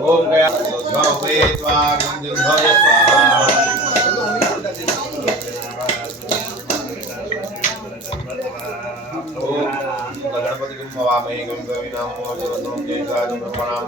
ओम गया स्वाहा गणपति कुंभवामे गंगवीनां मोजवतं जयसाजं प्रणाम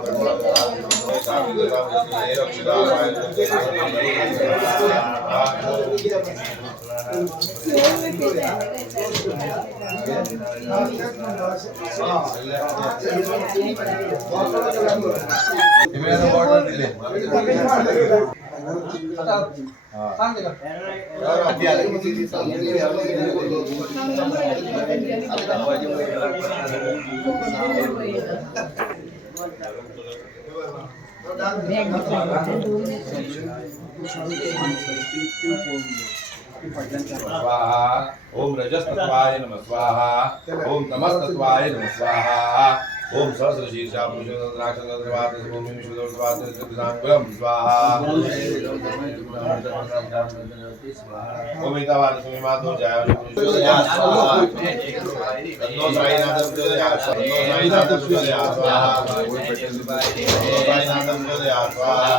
स्वाहा ओम रजस्तत्वाय नमः स्वाहा ओम तमस्तत्वाय नमः स्वाहा ओम सहस्रशीर्षा पुरुषोत्तराक्षरद्रवाद भूमि विश्वदोषवाद चतुर्धांगुलम स्वाहा ओम इतावाद सुमिमातो जय स्वाहा तन्नो साईनाथं प्रचोदयात् तन्नो साईनाथं प्रचोदयात् स्वाहा तन्नो साईनाथं प्रचोदयात् स्वाहा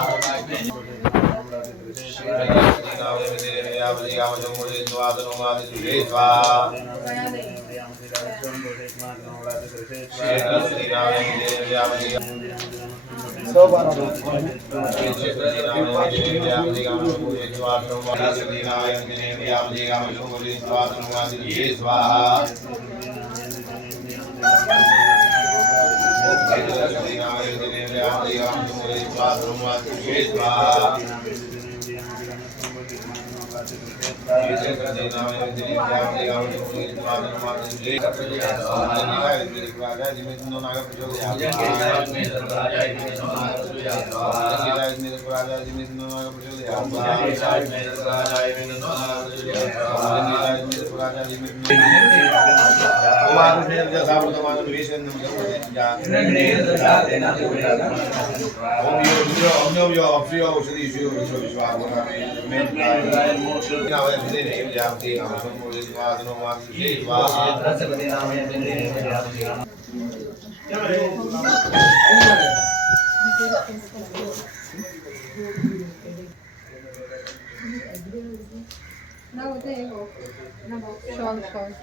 No, they go. No, short.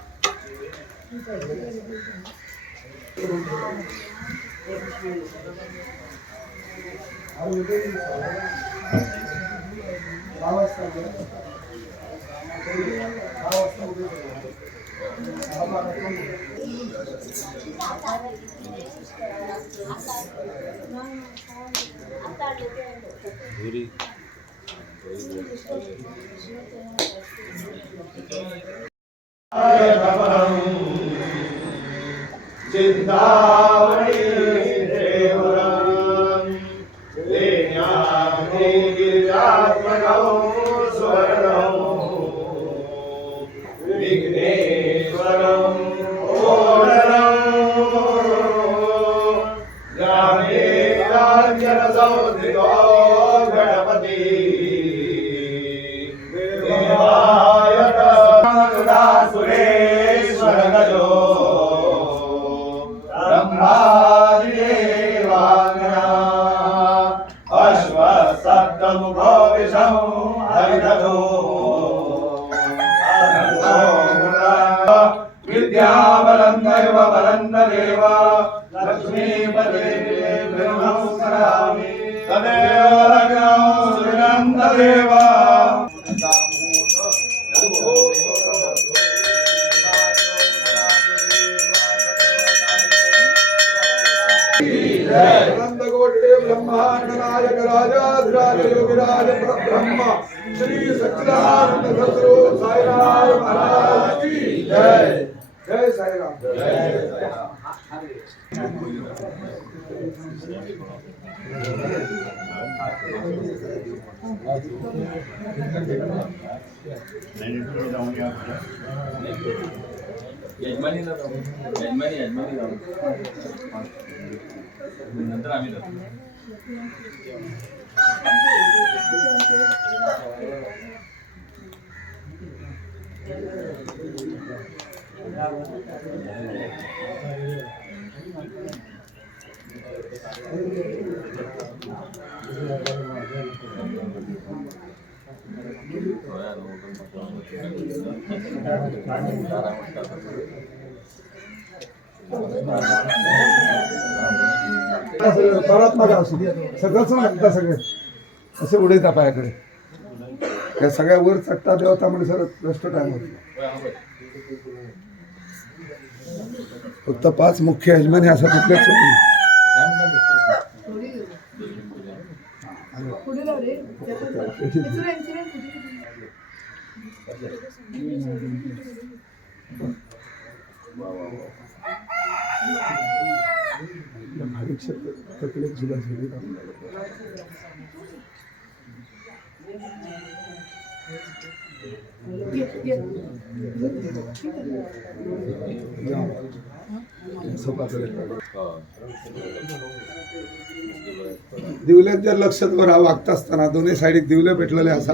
Chintamani देवरं लेण्याति गिरिजात्मनौ स्वर्णौ विघ्नेश्वरं ओणरं ग्रामे राज्यसंस्थितो गणपति सुरेश्वर गजो ब्रह्मादिदेवांगना अश्वसप्तमुखो विषं हरिदधो विद्याबलं दैवबलं देव लक्ष्मीपते ब्रह्मस्मरामि तदेव लग्नौ सुदिनं तदेव ब्रह्मांड नायक राजा योगिराज ब्रह्मा श्री सच्चिदानंद सद्गुरु साईनाथ महाराज की जय. जय साईराम. जय साईराम. यजमानी नंतर आम्ही परत मागा असू सगळंच लागतं सगळे असे उडे त्या पायाकडे त्या सगळ्या वर चट्टा देवता म्हणजे सगळं रस्ट टाइम होतो. फक्त 5 मुख्य यजमानी असं कुठल्याच दिवल्यात जर लक्षात बरं वागत असताना दोन्ही साईड दिवले पेटलेले असा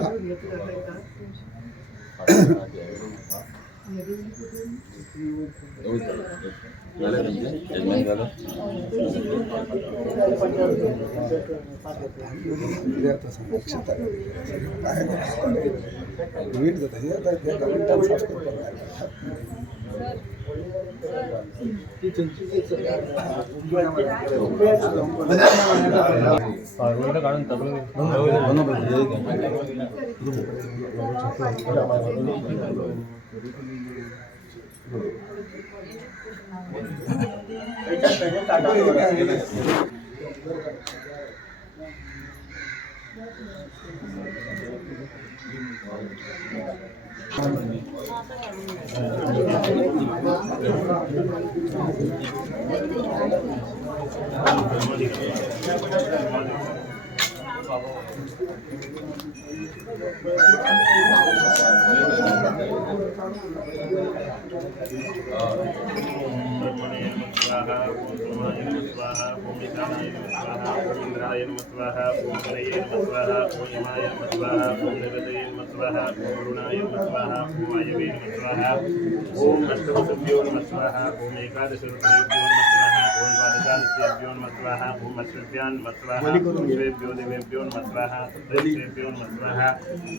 ओम अष्टवसुभ्यो नमः स्वाहा. ओम एकादशरुद्रेभ्यो नमः स्वाहा. ओम द्वादशादित्येभ्यो नमः स्वाहा. ओम अश्वेभ्यां नमः स्वाहा. विश्वेभ्यो देवेभ्यो नमः स्वाहा. सप्तऋषिभ्यो नमः स्वाहा.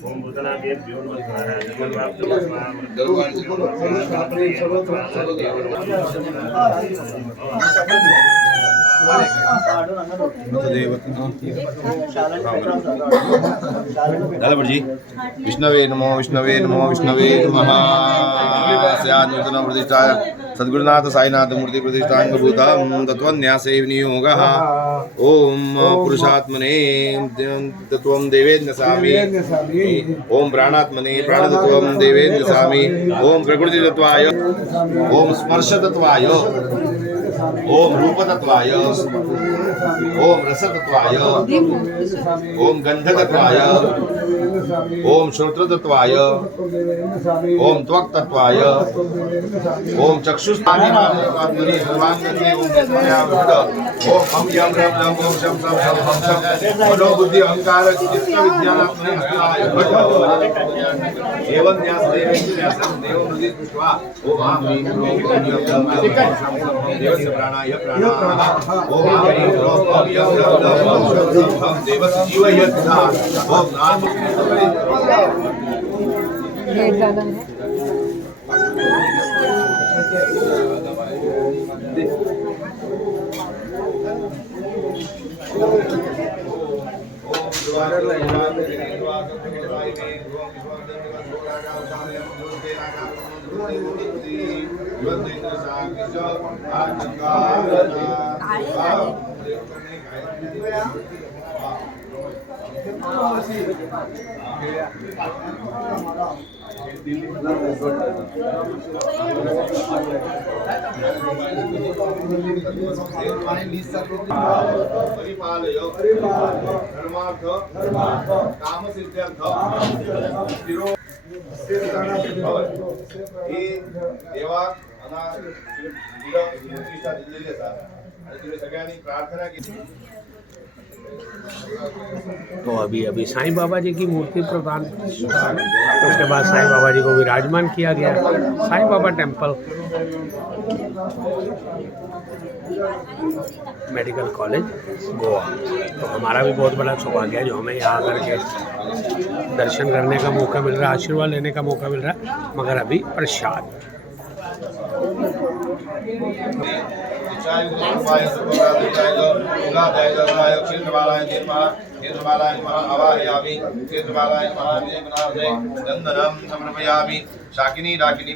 ओम भूतनाभ्यो नमः स्वाहा. जगन्नाथो नमः स्वाहा. मृत्युर्वाण्यो नमः स्वाहा. गणपतये नमः स्वाहा. जी विष्णवे नमो विष्णवे नमो विष्णवे नमः. नूतन प्रतिष्ठा सद्गुरुनाथ साईनाथ मूर्ति प्रतिष्ठांगभूतं तत्त्वन्यासे विनियोगः. ओम पुरुषात्मने तत्त्वं देवेन्द्रसामि. ओम प्राणात्मने प्राणतत्त्वं देवेन्द्रसामि. ओम प्रकृतितत्त्वाय. ओम स्पर्शतत्त्वाय. ओम रूपतत्त्वाय. ओम रसतत्त्वाय. ओम गंधतत्त्वाय. ओम श्रोत्रतत्त्वाय. ओम त्वक्तत्त्वाय. ओम चक्षुस्तात्मने सर्वांगने. ओम तत्त्वयावृत. ओम हम यम रम रम ओम शम शम शम हम शम. मनोबुद्धि अहंकार चित्त विज्ञानात्मने हस्ताय भट. एवं न्यासते न्यासं देवं हृदि दृष्ट्वा. ओम हम ह्रीं क्रों ओम यम रम रम ओम शम शम हम देवस्य प्राणाय प्राणाः. ओम हम ह्रीं क्रों ओम यम रम रम ओम शम शम हम देवस्य जीवयत्था. ओम नाम तो अभी साईं बाबा जी की मूर्ति प्रदान, उसके बाद साईं बाबा जी को विराजमान किया गया। Sai Baba temple, medical college, Goa. तो हमारा भी बहुत बड़ा सौभाग्य है जो हमें यहाँ आकर के दर्शन करने का मौका मिल रहा है, आशीर्वाद लेने का मौका मिल रहा है। मगर अभी प्रसाद समर्पयामि। शाकिनी डाकिनी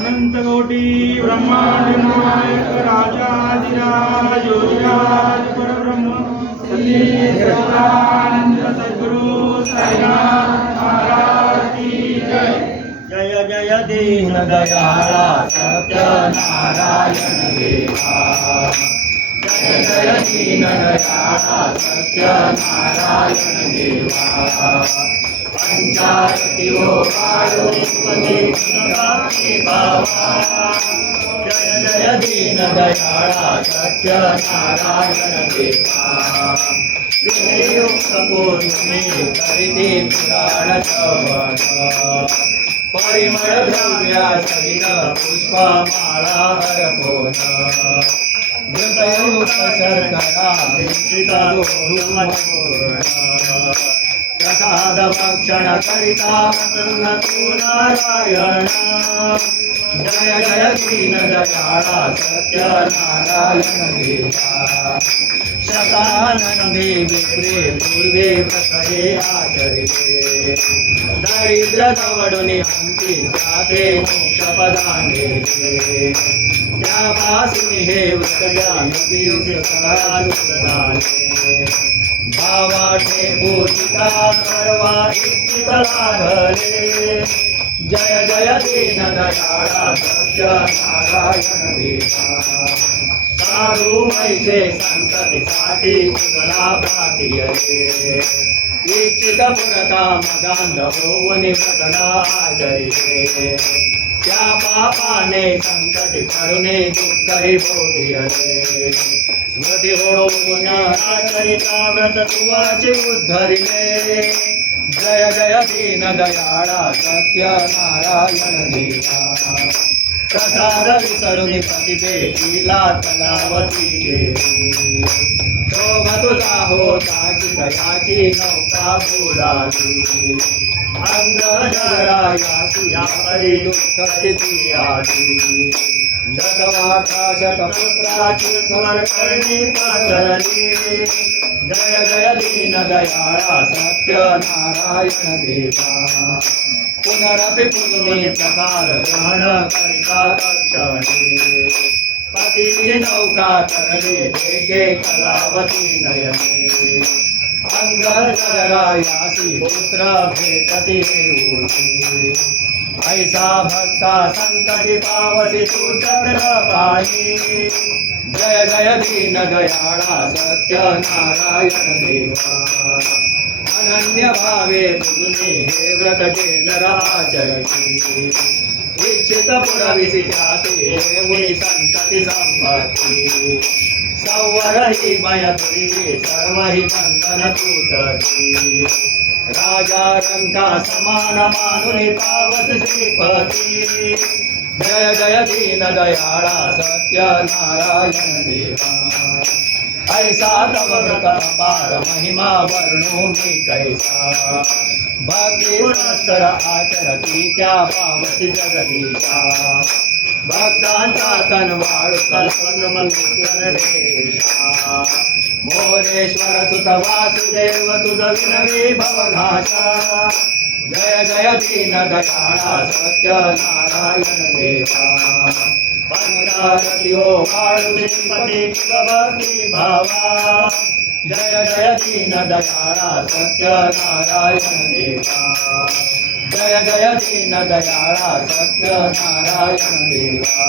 अनंत कोटि ब्रह्मांड नायक राजाधिराज योगिराज परब्रह्म श्री सच्चिदानंद सद्गुरु साईनाथ महाराज की जय। जय जय दीन दयाला सत्यनारायण देवा। जय जय दीन दयाला सत्यनारायण देवा। पंचायती हो बाबा। जय जय दीन दयाला सत्यनारायण देवा। विनियुक्त पूर्णे करिते पुराण श्रवण। परिमळ द्रव्या सहित पुष्पमाळा अर्पण। धृतयुक्त शर्करा मिश्रित गोधूमपूर्ण। प्रसाद भक्षण करिता प्रसन्न तू नारायण जय जय दीन दयाळा सत्य नारायण देवा शतानंदी विप्रे पूर्वे प्रसरे आचरिते दरिद्र दवडुनि अंती जाते मोक्ष पदाने त्यापासून हे व्रतज्ञाने भावाटे पूजिता सर्वा इच्छित लाभले जय जय दीन दयाळा सत्य नारायण देवा साधू वैसे संततीसाठी तुझला प्रातियले इच्छित पुरता मदांध होऊन व्रतना आचरिते त्या पापाने संकटी पडूने दुःखही भोगियले स्मृती होऊन आचरिता व्रत तुवाचे उद्धरिले जय जय दीन दयाळा सत्य नारायण देवा प्रसाद विसरून प्रतिभेटीला कलावती देवी शोभ तुझा होता की दयाची नौका बुडाली अंधजरायासी आपली दुःख स्थिती आली शतवाकाशतपुत्राची स्वरकर्णी पातळली जय जय दीन दयाळा सत्य नारायण देवा पुनरपि पुरुनी प्रकार ग्रहण करिता तक्षणे पती नौका तरली देखे कलावती नयने अंगजरायासी पुत्र भेटती होती ऐसा भक्ता संकटी पावसी तू चक्रपाणी जय जय दीन दयाळा सत्य नारायण देवा अनन्य भावे तुझे हे व्रत केंद्राचरती इच्छित पुरविसी त्याते मुनी संतती संपत्ती संवरहि मय तुझे सर्व हि बंधन तुटती राजा रंका समान मानुनि पावत श्रीपती जय जय दीन दयाळा सत्य नारायण देवा ऐसा तव व्रत अपार महिमा वर्णो मी कैसा भक्ती पुरस्कर आचरती त्या पावती जगदीशा भक्तांचा तनवाळ कल्पनमंगेशा मोरेश्वर सुत वासुदेव तुझ विनवी भवनाशा जय जय दीन दयाळा सत्य नारायण देवा पंचारती हो वाळू श्रीपती भक्ती भावा जय जय दीन दयाळा सत्य नारायण देवा जय जय दीन दयाळा सत्य नारायण देवा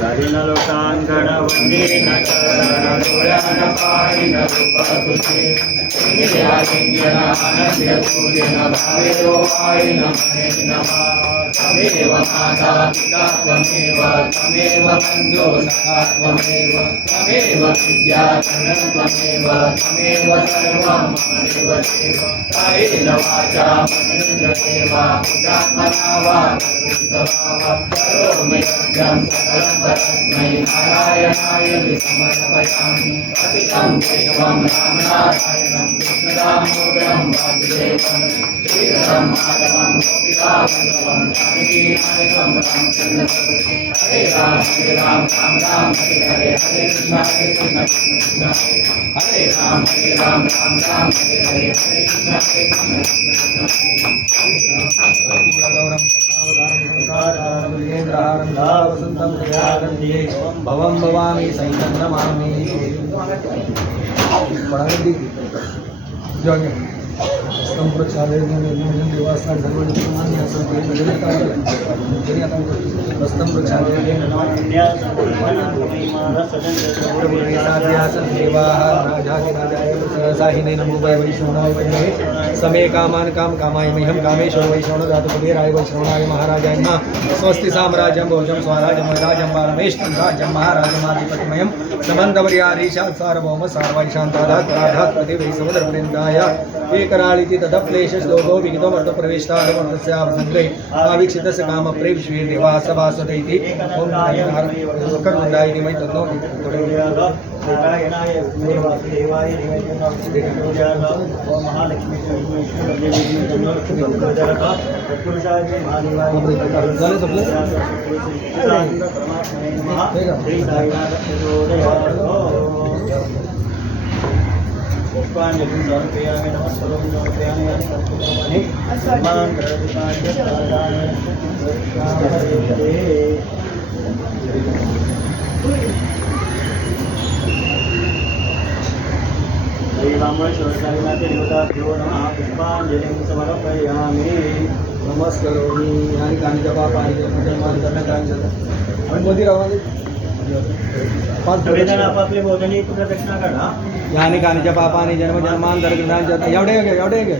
करीन लोकांगण वंदीन चरण डोळ्यान पाहिन रूप तुझे आनंद पूजन भावे रोवाईन मने नमा त्वमेव माता पिता त्वमेव त्वमेव बन्धो सखा त्वमेव त्वमेव विद्या धनं त्वमेव त्वमेव सर्वं मम देव देव कायेन वाचा मनसेन सेवा पूजात्मना वा करोमि यज्ञं सकलं तस्मै नारायणाय समर्पयामि पतितं केशवं रामनारायणं कृष्णदामोदरं वासुदेवं श्रीधरं माधवं गोपिकावल्लभं जानकीनायकं रामचन्द्रं हरे राम राम राम हरे हरे हरे कृष्ण कृष्ण कृष्ण हरे राम राम राम हरे हरे हरे कृष्ण भवं भवामि सहितं नमामि समे कामान काम कामाय मह्यं कामेश्वर वैष्णव दातु कुबेराय वैष्णवाय महाराजाय नमः स्वस्ति साम्राज्यं भोजं स्वराज्यं वैराज्यं पारमेष्ठं राज्यं महाराजमाधिपतिमयं समन्तवर्यारीशात् सार्वभौम सार्वैशान्तादात् प्राधात् प्रतिवै समुद्रपर्यन्ताय एकराळिति तदप्लेश श्लोको विहितो मर्तप्रवेष्टादमर्तस्यावसङ्ग्रे आवीक्षितस्य कामप्रे विश्वे देवाः सभा सदैति ओम करुणाय धीमहि तन्नो नारायणाय वासुदेवाय धीमहि तन्नो ओम महालक्ष्मी तत्पुरुषाय महादेवाय परमात्मने नमः श्री साईनाथ पुष्पांजलिं समर्पयामि नमस्कारं समर्पयामि सम्मान श्री रामेश्वर साईनाथ देवताभ्यो नमः पुष्पांजलिं समर्पयामि नमस्कारोमि यानि कानि च पापानि जन्मानि कर्मकानि च मध्ये रावाले पाच सगळेजण आपापले भोजनी प्रदक्षिणा करा यानि कानि च पापानि जन्म जन्मांतरकृतानि च एवढे घे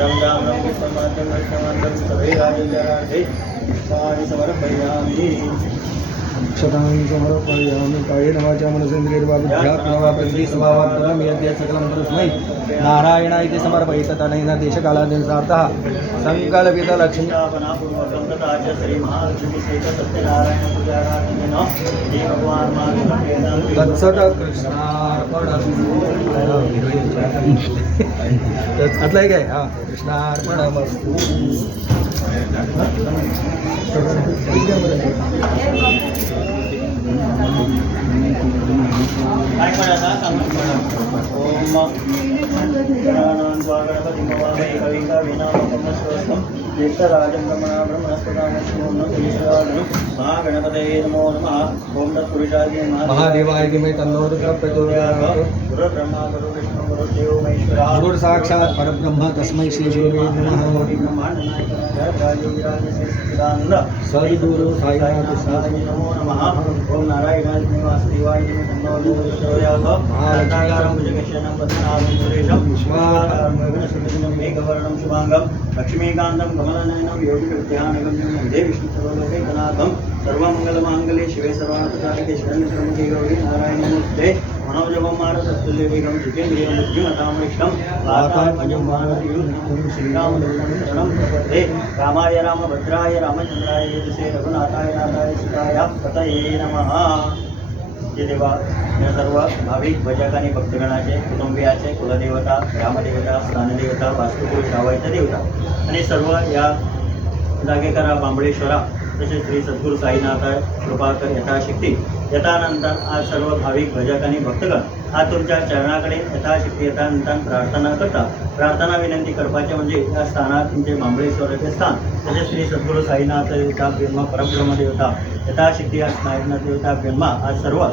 रमजान पुष्पमात्रं कृष्णमात्रं सभे राजेन्द्रार्थे पुष्पाणि समर्पयामि क्षतानि समर्पयामि कायेन वाचा मनसेन्द्रियैर्वा बुद्ध्यात्मना प्रकृति स्वभावात्मनं यद्यत् सकलं तस्मै नारायणाय इति समर्पयेत् तनेन देशकालादिसार्थः संकल्पितलक्ष्मीपूर्वकं तथा च श्रीमहालक्ष्मीसहित सत्यनारायण पूजाराधनेन श्रीभगवान् तत्सत् कृष्णार्पणमस्तु अतलं आहे काय हां कृष्णार्पणमस्तु काय म्हणाला ओम महागणपतये नमो नमः ओम तत्पुरुषाय महादेवाय धीमहि तन्नो रुद्रः प्रचोदयात् गुरु ब्रह्मा गुरु विष्णु गुरु देवो महेश्वरः गुरु साक्षात् परब्रह्म तस्मै श्री गुरुवे नमः सद्गुरु साईनाथ साई नमो नमः ओम नारायणाय धीमहि वासुदेवाय धीमहि तन्नो प्रचोदयात् महालक्ष्मीकारं भुजगशयनं पद्मनाभं सुरेशं विश्वाधारं गगनसदृशं मेघवर्णं शुभांगं लक्ष्मीकान्तं कमलनयनं योगिकृत्यानगम्यं वन्दे विष्णुसर्वलोकैकनाथं सर्वमङ्गलमाङ्गल्ये शिवे सर्वार्थसाधिके शरण्यत्र्यम्बके गौरी नारायणी नमोस्तुते मनोजवं मारुतस्तुल्यवेगं जितेन्द्रियं बुद्धिमतामरिष्टं वातात्मजं मारुतियुतं श्रीरामदूतं शरणं प्रपद्ये रामाय रामभद्राय रामचंद्राय वेदसे रघुनाथाय नाथाय सीताय पतये नमः. जे देवा या सर्व भाविक भजक आणि भक्तगणाचे कुटुंबियाचे कुलदेवता ग्रामदेवता स्थानदेवता वास्तुपुरुष रावायच्या देवता आणि सर्व या जागेकरा बांबळेश्वरा तसेच श्री सद्गुरू साईनाथ कृपाकर यथाशक्ती यथानंतर आज सर्व भाविक भजक आणि भक्तगण आज तुमच्या चरणाकडे यथाशक्ती यथानंतर प्रार्थना करता प्रार्थना विनंती करपाचे म्हणजे या स्थानात तुमचे बांबळेश्वराचे स्थान तसेच श्री सद्गुरू साईनाथ देवता ब्रह्मा परब्रह्म देवता यथाशक्ती आज साईनाथ देवता ब्रह्मा आज सर्व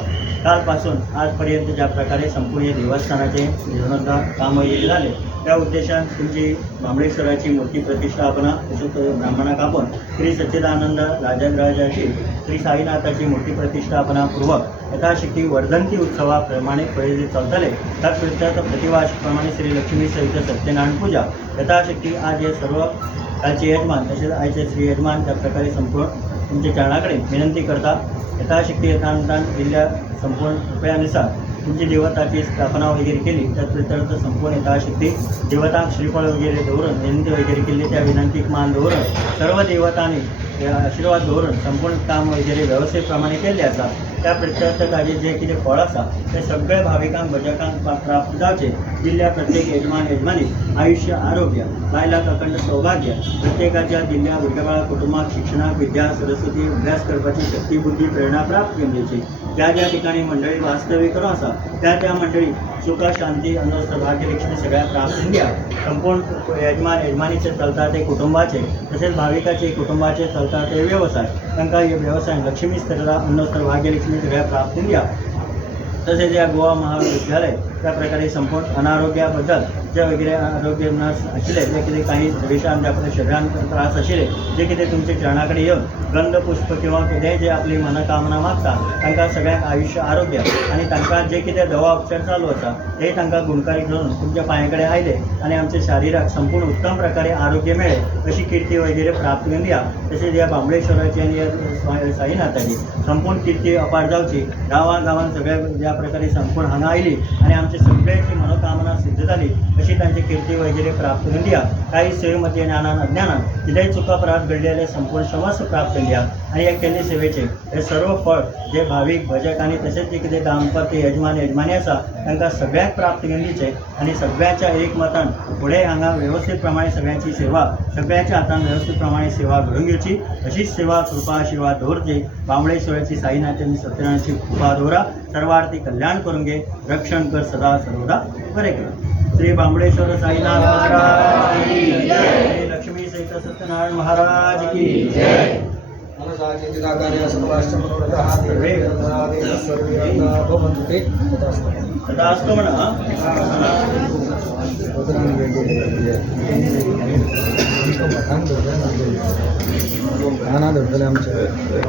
कालपासून आजपर्यंत ज्या प्रकारे संपूर्ण देवस्थानाचे जीर्णोद्धार काम वगैरे झाले त्या उद्देशाने तुमची बांबळेश्वराची मूर्ती प्रतिष्ठापना तसेच ब्राह्मणा कापून श्री सच्चिदानंद राजाची श्री साईनाथाची मूर्ती प्रतिष्ठापनापूर्वक यथाशक्ती वर्धंती उत्सवाप्रमाणे पुढे चालतले त्यात प्रतिवार्षिकप्रमाणे श्री लक्ष्मी सहित सत्यनारायण पूजा यथाशक्ती आज हे सर्व कालचे यजमान तसेच आजचे श्री यजमान त्या प्रकारे संपूर्ण तुमच्या चरणाकडे विनंती करता यथाशक्ती यथानंतर दिलेल्या संपूर्ण रुपयानुसार तुमची देवताची स्थापना वगैरे केली त्यात संपूर्ण यथाशक्ती देवता श्रीफळ वगैरे धोरण विनंती वगैरे केली त्या विनंतीक मान धोरण सर्व देवतांनी आशीर्वाद धोरण संपूर्ण काम वगैरे व्यवस्थेप्रमाणे केले असा त्या प्रत्यर्थ कार्य जे किती फळ असा ते सगळ्या भाविकांक भजकांक प्राप्त जावचे दिल्ल्या प्रत्येक यजमान यजमानी आयुष्य आरोग्य बायलाक अखंड सौभाग्य प्रत्येकाच्या दिल्ल्या भुरग्याबाळा कुटुंबात शिक्षणाक विद्या सरस्वती अभ्यास करपाची शक्ती बुद्धी प्रेरणा प्राप्त करण्याची ज्या ज्या ठिकाणी मंडळी वास्तव्य करू असा त्या मंडळी सुख शांती अनवस्थ भाग्यलक्ष्मी सगळ्या प्राप्त द्या संपूर्ण यजमानीचे चालता ते कुटुंबाचे तसेच भाविकाचे कुटुंबाचे चालता ते व्यवसाय त्यांना हे व्यवसाय लक्ष्मी स्तराला अनवस्थ भाग्यलक्ष्मी सगळ्या प्राप्त द्या तसेच या गोवा महाविद्यालय त्या प्रकारे संपूर्ण अनारोग्याबद्दल जे वगैरे आरोग्य आशिले जे किती काही विषाण जे आपल्या शरीरात त्रास आशिले जे किती तुमच्या चरणाकडे येऊन गंध पुष्प किंवा कितें जे आपली मनोकामना मागता तांकां सगळ्यांक आयुष्य आरोग्य आणि तांकां जे कितें दवा उपचार चालू आसा ते तांकां गुणकारी घेवन तुमच्या पांया कडेन आयले आणि आमच्या शारिराक संपूर्ण उत्तम प्रकारे आरोग्य मेळे अशी कीर्ती वगैरे प्राप्त करून दिया तसेच या बांबळेश्वराची आणि या साईनाथाची संपूर्ण कीर्ती अपार जावची गांवां सगळ्या ज्या प्रकारे संपूर्ण हांगा आयली आणि आमची सगळ्यांची मनोकामना सिद्ध झाली बक्षिसांची कीर्ती वगैरे प्राप्त केली आहे. काही सेवेमध्ये ज्ञानान अज्ञानान कितीही चुका प्राप्त घडलेले संपूर्ण क्षमस्व प्राप्त केली आहे. आणि या केले सेवेचे हे सर्व फळ जे भाविक भजक आणि तसेच जे किती दाम्पत्य यजमानी आसा तांकां सगळ्याक प्राप्त केल्लीचे. आणि सगळ्यांच्या एकमतान पुढे हांगा व्यवस्थित प्रमाणे सगळ्यांची सेवा सगळ्यांच्या हातान व्यवस्थित प्रमाणे सेवा घडून घेवची अशीच सेवा कृपा आशीर्वाद दवरचे. बांबळेश्वराची साईनाथांनी सत्यनारायणाची कृपा दवरा. सर्वार्थी कल्याण करून घे. रक्षण कर सदा सर्वदा बरे कर. श्री बांबळेश्वर साईनाथ महाराज की जय. श्री लक्ष्मी सहित सत्यनारायण महाराज की जय. तथास्तु म्हणा.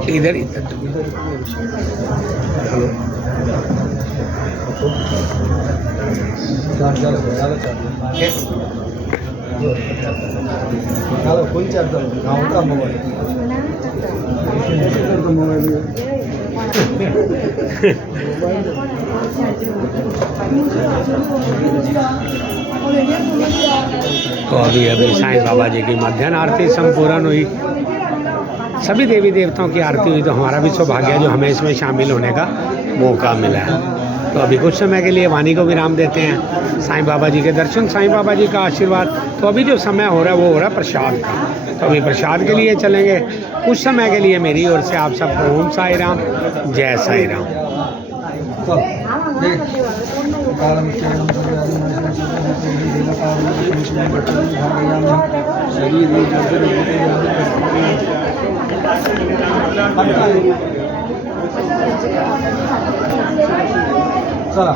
इधर कोई चार्ज गाँव का मोबाइल तो अभी साईं बाबा जी की मध्याह्न आरती संपूर्ण हुई. सभी देवी देवताओं की आरती हुई. तो हमारा भी सौभाग्य है जो हमें इसमें शामिल होने का मौका मिला है. तो अभी कुछ समय के लिए वाणी को विराम देते हैं. साईं बाबा जी के दर्शन, साईं बाबा जी का आशीर्वाद. तो अभी जो समय हो रहा है वो हो रहा है प्रसाद का. तो अभी प्रसाद के लिए चलेंगे. कुछ समय के लिए मेरी ओर से आप सबको ओम साई राम, जय साई राम. चला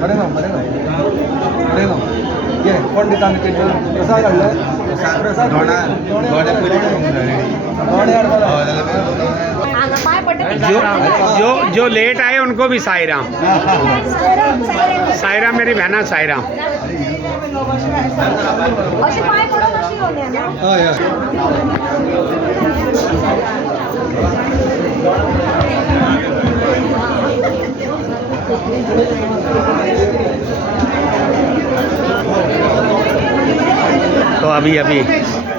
बरे ना ये पंडितांनी प्रसाद हाडले. प्रसाद जो लेट आए उनको भी साई राम. साई राम मेरी बहना साई राम. तो अभी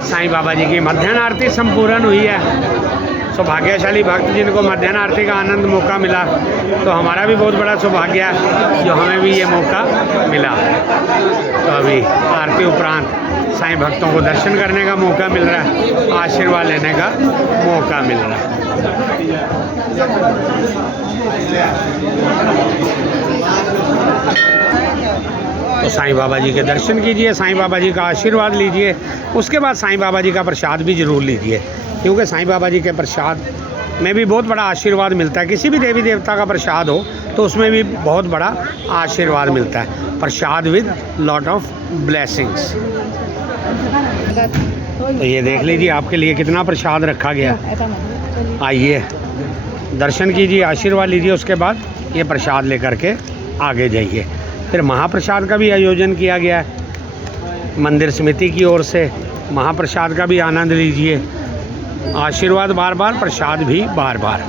साईं बाबा जी की मध्याह्न आरती संपूर्ण हुई है. सौभाग्यशाली भक्त जिनको मध्याह्न आरती का आनंद मौका मिला. तो हमारा भी बहुत बड़ा सौभाग्य है जो हमें भी ये मौका मिला. तो अभी आरती उपरांत साईं भक्तों को दर्शन करने का मौका मिल रहा है, आशीर्वाद लेने का मौका मिल रहा है. तो साईं बाबा जी के दर्शन कीजिए, साईं बाबा जी का आशीर्वाद लीजिए. उसके बाद साईं बाबा जी का प्रसाद भी ज़रूर लीजिए, क्योंकि साईं बाबा जी के प्रसाद में भी बहुत बड़ा आशीर्वाद मिलता है. किसी भी देवी देवता का प्रसाद हो तो उसमें भी बहुत बड़ा आशीर्वाद मिलता है. प्रसाद विद लॉट ऑफ ब्लेसिंग्स. तो ये देख लीजिए आपके लिए कितना प्रसाद रखा गया. आइए दर्शन कीजिए, आशीर्वाद लीजिए. उसके बाद ये प्रसाद लेकर के आगे जाइए. फिर महाप्रसाद का भी आयोजन किया गया है मंदिर समिति की ओर से. महाप्रसाद का भी आनंद लीजिए. आशीर्वाद बार बार, प्रसाद भी बार बार.